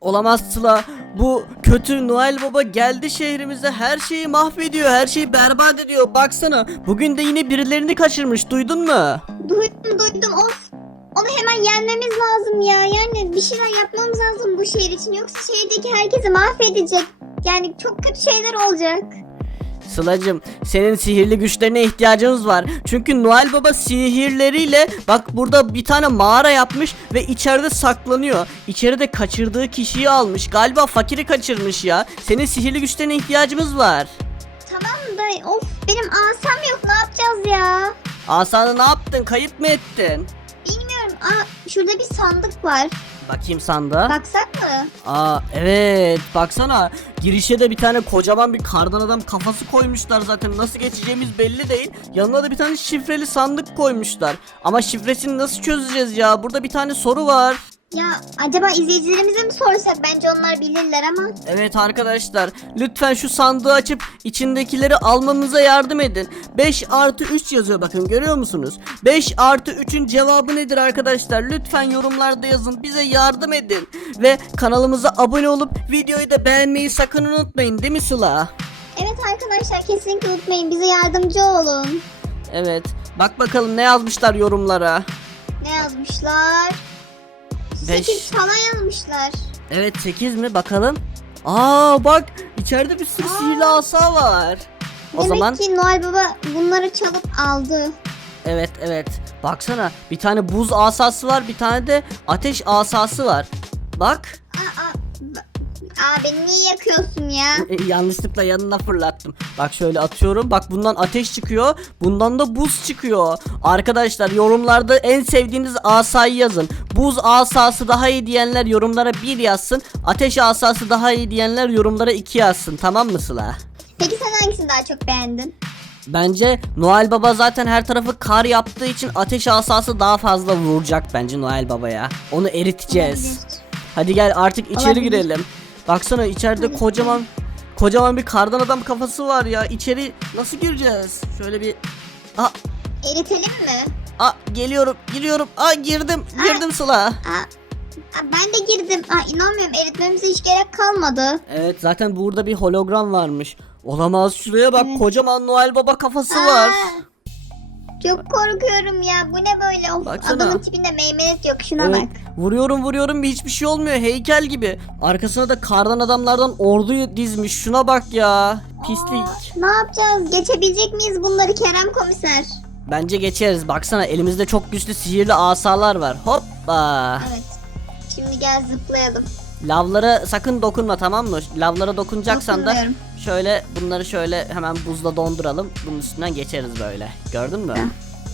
Olamaz Sıla. Bu kötü Noel Baba geldi şehrimize her şeyi mahvediyor. Her şeyi berbat ediyor. Baksana. Bugün de yine birilerini kaçırmış. Duydun mu? Duydum duydum of. Onu hemen yenmemiz lazım ya. Yani bir şeyler yapmamız lazım bu şehir için. Yoksa şehirdeki herkesi mahvedecek. Yani çok kötü şeyler olacak. Sıla'cım senin sihirli güçlerine ihtiyacımız var. Çünkü Noel Baba sihirleriyle bak burada bir tane mağara yapmış ve içeride saklanıyor. İçeride kaçırdığı kişiyi almış. Galiba fakiri kaçırmış ya. Senin sihirli güçlerine ihtiyacımız var. Tamam da of benim asam yok ne yapacağız ya? Asanı ne yaptın? Kayıp mı ettin? Bilmiyorum. Aa şurada bir sandık var. Bakayım sandığa. Baksak mı? Aa evet baksana girişe de bir tane kocaman bir kardan adam kafası koymuşlar zaten nasıl geçeceğimiz belli değil. Yanına da bir tane şifreli sandık koymuşlar. Ama şifresini nasıl çözeceğiz ya? Burada bir tane soru var. Ya acaba izleyicilerimize mi sorsak? Bence onlar bilirler ama. Evet arkadaşlar lütfen şu sandığı açıp içindekileri almamıza yardım edin. 5 artı 3 yazıyor bakın görüyor musunuz? 5 artı 3'ün cevabı nedir arkadaşlar? Lütfen yorumlarda yazın bize yardım edin. Ve kanalımıza abone olup videoyu da beğenmeyi sakın unutmayın değil mi Sıla? Evet arkadaşlar kesinlikle unutmayın bize yardımcı olun. Evet bak bakalım ne yazmışlar yorumlara. Ne yazmışlar? Beş. 8 falan yazmışlar. Evet 8 mi bakalım. Aa bak içeride bir sürü sihirli asa var. O Demek zaman ki Noel Baba bunları çalıp aldı. Evet evet. Baksana bir tane buz asası var bir tane de ateş asası var. Bak Aa, aa, aa beni niye yakıyorsun ya? e, yanlışlıkla yanına fırlattım. Bak şöyle atıyorum. Bak bundan ateş çıkıyor. Bundan da buz çıkıyor. Arkadaşlar yorumlarda en sevdiğiniz asayı yazın. Buz asası daha iyi diyenler yorumlara 1 yazsın. Ateş asası daha iyi diyenler yorumlara 2 yazsın. Tamam mı Sıla? Peki sen hangisini daha çok beğendin? Bence Noel Baba zaten her tarafı kar yaptığı için ateş asası daha fazla vuracak bence Noel Baba'ya. Onu eriteceğiz. Olabilir. Hadi gel artık içeri Olabilir. girelim. Baksana içeride kocaman kocaman bir kardan adam kafası var ya. İçeri nasıl gireceğiz? Şöyle bir Aa, Eritelim mi? aa geliyorum, giriyorum. Aa girdim, girdim Sıla. Aa, aa, ben de girdim. Aa, inanmıyorum eritmemize hiç gerek kalmadı. Evet zaten burada bir hologram varmış. Olamaz şuraya bak kocaman Noel Baba kafası Aa, var. Çok korkuyorum ya. Bu ne böyle? Of, Baksana. adamın tipinde meymenet yok. Şuna Evet, bak. vuruyorum vuruyorum bir hiçbir şey olmuyor heykel gibi. Arkasına da kardan adamlardan orduyu dizmiş. Şuna bak ya. Pislik. Ne yapacağız? Geçebilecek miyiz bunları Kerem komiser? Bence geçeriz. Baksana elimizde çok güçlü sihirli asalar var. Hoppa. Evet. Şimdi gel zıplayalım. Lavlara sakın dokunma tamam mı? Lavlara dokunacaksan da şöyle bunları şöyle hemen buzla donduralım. Bunun üstünden geçeriz böyle. Gördün mü?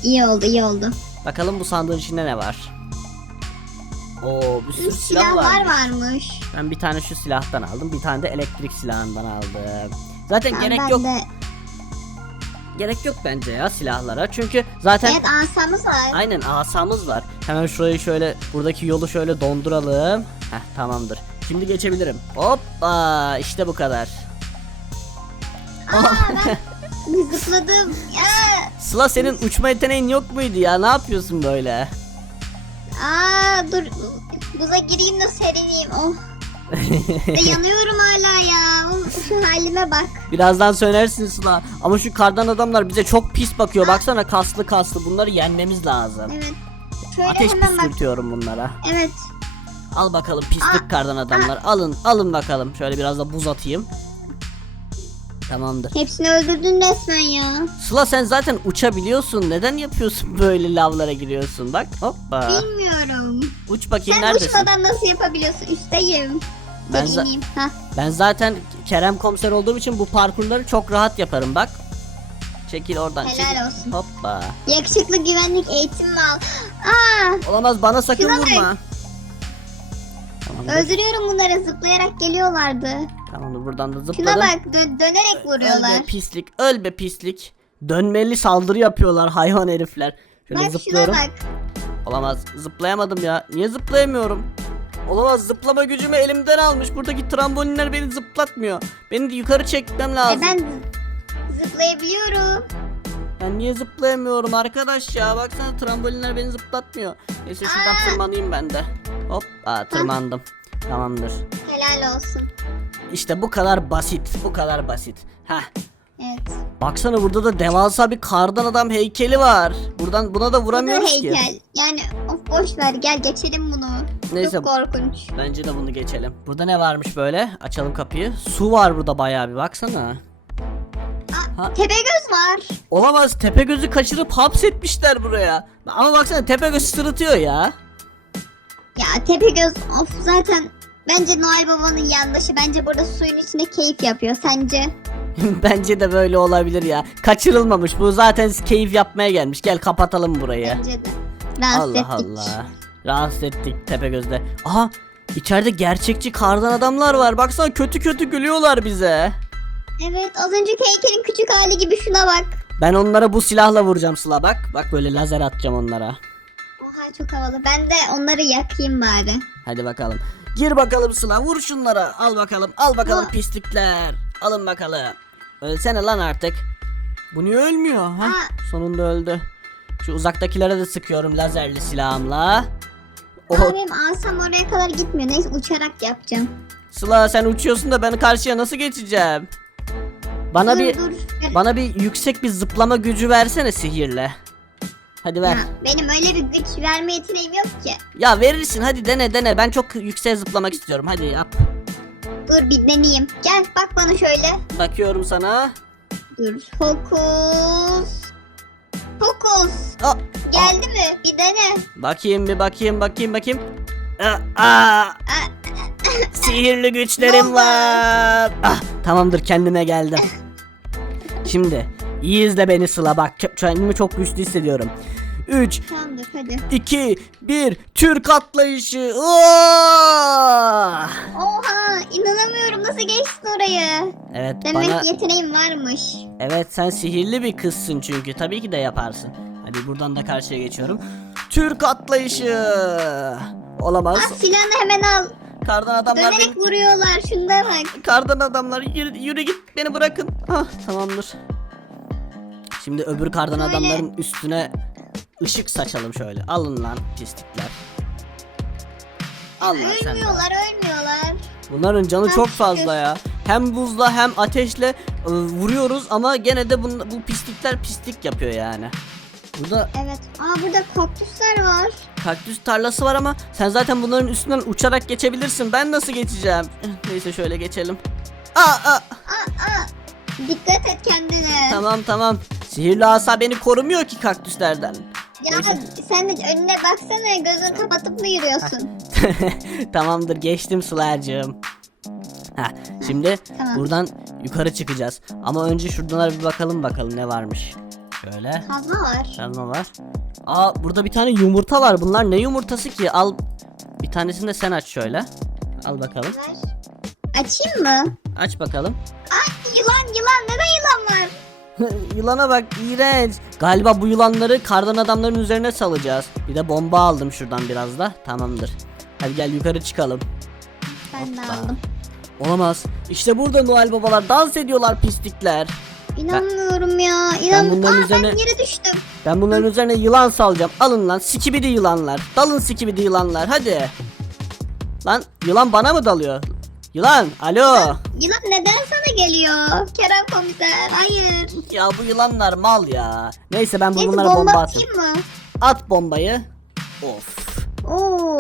İyi oldu iyi oldu. Bakalım bu sandığın içinde ne var? Oo bir sürü silah silahlar var. varmış. Ben bir tane şu silahtan aldım. Bir tane de elektrik silahından aldım. Zaten Aa, gerek ben yok. de- Gerek yok bence ya silahlara. Çünkü zaten Evet asamız var. aynen asamız var. Hemen şurayı şöyle buradaki yolu şöyle donduralım. Heh tamamdır. Şimdi geçebilirim. Hoppa işte bu kadar. Aa ben zıpladım. Sıla senin uçma yeteneğin yok muydu ya? Ne yapıyorsun böyle? Aa dur. Buza gireyim de serineyim. Oh. Ve yanıyorum hala ya. Şu halime bak. Birazdan sönersin Sıla. Ama şu kardan adamlar bize çok pis bakıyor. Baksana kaslı kaslı. Bunları yenmemiz lazım. Evet. Şöyle Ateş hemen bak. püskürtüyorum bunlara. Evet. Al bakalım pislik kardan adamlar. Alın, alın bakalım. Şöyle biraz da buz atayım. Tamamdır. Hepsini öldürdün resmen ya. Sıla sen zaten uçabiliyorsun. Neden yapıyorsun böyle lavlara giriyorsun? Bak hoppa. Bilmiyorum. Uç bakayım Sen neredesin? uçmadan nasıl yapabiliyorsun? Üstteyim. Ben za-. Hah. Ben zaten Kerem komiser olduğum için bu parkurları çok rahat yaparım bak. Çekil oradan çekil. Helal olsun. Hoppa. Yakışıklı güvenlik eğitimi al. Aa, Olamaz bana sakın Şuna bak. vurma. Öldürüyorum bunları zıplayarak geliyorlardı. Tamamdır buradan da Şuna zıpladım. bak dö- dönerek Öl vuruyorlar. be pislik, öl be pislik. Dönmeli saldırı yapıyorlar hayvan herifler. Şöyle Bak şuna zıplıyorum. bak. Olamaz. Zıplayamadım ya. Niye zıplayamıyorum? Olamaz. Zıplama gücümü elimden almış. Buradaki trambolinler beni zıplatmıyor. Beni de yukarı çekmem E lazım. ben zıplayabiliyorum. Ben niye zıplayamıyorum arkadaş ya? Baksana trambolinler beni zıplatmıyor. Neyse şuradan Aa! tırmanayım ben de. Hoppa tırmandım. Tamamdır. Helal olsun. İşte bu kadar basit. Bu kadar basit. Heh. Evet. Baksana burada da devasa bir kardan adam heykeli var. Buradan buna da Bu da vuramıyoruz ki. heykel. Yani of boş ver gel geçelim bunu. Neyse. Çok korkunç. Bence de bunu geçelim. Burada ne varmış böyle? Açalım kapıyı. Su var burada bayağı bir baksana. Ha. Tepegöz var. Olamaz Tepegöz'ü kaçırıp hapsetmişler buraya. Ama baksana Tepegöz sırıtıyor ya. Ya Tepegöz of zaten bence Noel Baba'nın yandaşı. Bence burada suyun içinde keyif yapıyor. Sence? Bence de böyle olabilir ya. Kaçırılmamış. Bu zaten keyif yapmaya gelmiş. Gel kapatalım burayı. Bence de. Rahatsız Allah ettik. Allah. Rahatsız ettik Tepegöz'de. Aha içeride gerçekçi kardan adamlar var. Baksana kötü kötü gülüyorlar bize. Evet az önceki heykelin küçük hali gibi şuna bak. Ben onlara bu silahla vuracağım Sıla bak. Bak böyle lazer atacağım onlara. Çok havalı. Ben de onları yakayım bari. Hadi bakalım. Gir bakalım Sıla vur şunlara. Al bakalım al bakalım Ha. pislikler. Alın bakalım. Ölsene lan artık. Bu niye ölmüyor? Ha? Sonunda öldü. Şu uzaktakilere de sıkıyorum lazerli silahımla. Oh, Ama benim asam oraya kadar gitmiyor. Neyse uçarak yapacağım. Sıla sen uçuyorsun da ben karşıya nasıl geçeceğim? Bana dur bir dur. Bana bir yüksek bir zıplama gücü versene sihirle. Hadi ver. Ya, benim öyle bir güç verme yeteneğim yok ki. Ya verirsin hadi dene dene. Ben çok yükseğe zıplamak istiyorum. Hadi yap. Dur bir deneyeyim. Gel bak bana şöyle. Bakıyorum sana. Dur. Fokus. Fokus. Aa, Geldi mi? Bir dene. Bakayım bir bakayım bakayım bakayım. Aa, aa, Aa, sihirli güçlerim var. Ah, tamamdır kendime geldim. Şimdi iyi izle beni Sıla bak kendimi çok güçlü hissediyorum. 3, tamamdır hadi. 2, 1 Türk atlayışı. Aa! Oha inanamıyorum nasıl geçtin orayı. Evet Demek bana yeteneğim varmış. Evet sen sihirli bir kızsın çünkü tabii ki de yaparsın. Hadi buradan da karşıya geçiyorum. Türk atlayışı. Olamaz. Ah silahını hemen al. Kardan adamlar Dönerek beni... vuruyorlar şunda bak. Kardan adamlar yürü, yürü git beni bırakın. Ah tamamdır. Şimdi öbür kardan adamların üstüne ışık saçalım şöyle. Alın lan pislikler. Al lan sen de. Ölmüyorlar ölmüyorlar. Bunların canı çok fazla ya. Hem buzla hem ateşle e, vuruyoruz ama gene de bun- bu pislikler pislik yapıyor yani. Burada Evet. Aa burada kaktüsler var. kaktüs tarlası var ama sen zaten bunların üstünden uçarak geçebilirsin. Ben nasıl geçeceğim? Eh, Neyse şöyle geçelim. Aa aa. Dikkat et kendine. Tamam tamam. Sihirli asa beni korumuyor ki kaktüslerden. Ya Neyse. sen de önüne baksana gözünü kapatıp mı yürüyorsun? Tamamdır geçtim Sıla'cığım. Ha, şimdi Tamam. buradan yukarı çıkacağız. Ama önce şuradan bir bakalım bakalım ne varmış. Şöyle. Kazma var. Kazma var. Aa burada bir tane yumurta var. Bunlar ne yumurtası ki? Al bir tanesini de sen aç şöyle. Al bakalım. Ver. Açayım mı? Aç bakalım. Ay yılan yılan neden yılan var? Yılana bak iğrenç. Galiba bu yılanları kardan adamların üzerine salacağız. Bir de bomba aldım şuradan biraz da. Tamamdır. Hadi gel yukarı çıkalım. Ben de Hoppa. aldım. Olamaz. İşte burada Noel babalar dans ediyorlar pislikler. İnanmıyorum ya. İnan bunların Aa, üzerine- ben yere düştüm. Ben bunların üzerine yılan salacağım. Alın lan sikibidi yılanlar. Dalın sikibidi yılanlar hadi. Lan yılan bana mı dalıyor? Yılan alo. Yılan neden sana geliyor? Kerem komiser hayır. Ya bu yılanlar mal ya. Neyse ben bu Neyse bunlara bomba, bomba atayım. atayım mı? At bombayı. Of. Oo.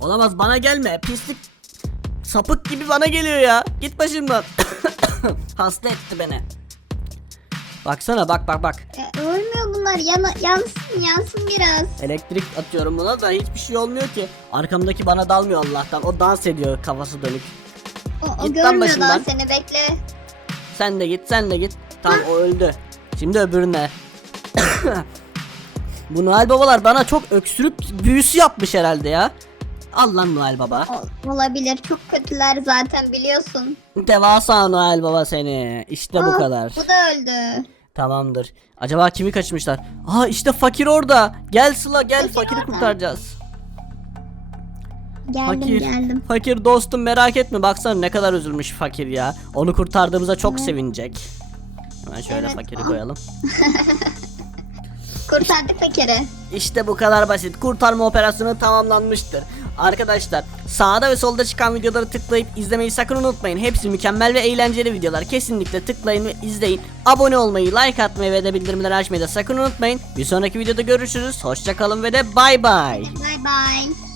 Olamaz bana gelme. Pislik sapık gibi bana geliyor ya. Git başımdan. Hasta etti beni. Baksana bak bak bak. E, ölmüyor bunlar. Yana, yansın yansın biraz. Elektrik atıyorum buna da hiçbir şey olmuyor ki. Arkamdaki bana dalmıyor Allah'tan. O dans ediyor kafası dönük. O, o Git lan görmüyor başımdan. seni bekle. Sen de git sen de git. Tamam o öldü. Şimdi öbürüne. Bu Noel babalar bana çok öksürük büyüsü yapmış herhalde ya. Al lan Noel baba. Olabilir. Çok kötüler zaten biliyorsun. Devasa Noel baba seni. İşte bu kadar. Bu da öldü. Tamamdır. Acaba kimi kaçmışlar? Aa işte fakir orada. Gel Sıla gel Fakir fakiri orada. kurtaracağız. Geldim Fakir. geldim. Fakir dostum merak etme baksana ne kadar üzülmüş fakir ya. Onu kurtardığımıza çok sevinecek. Hemen şöyle Evet. fakiri koyalım. Kurtardık fakiri. İşte bu kadar basit. Kurtarma operasyonu tamamlanmıştır. Arkadaşlar sağda ve solda çıkan videoları tıklayıp izlemeyi sakın unutmayın. Hepsi mükemmel ve eğlenceli videolar. Kesinlikle tıklayın ve izleyin. Abone olmayı, like atmayı ve de bildirimleri açmayı da sakın unutmayın. Bir sonraki videoda görüşürüz. Hoşçakalın ve de bay bay. Bye bye.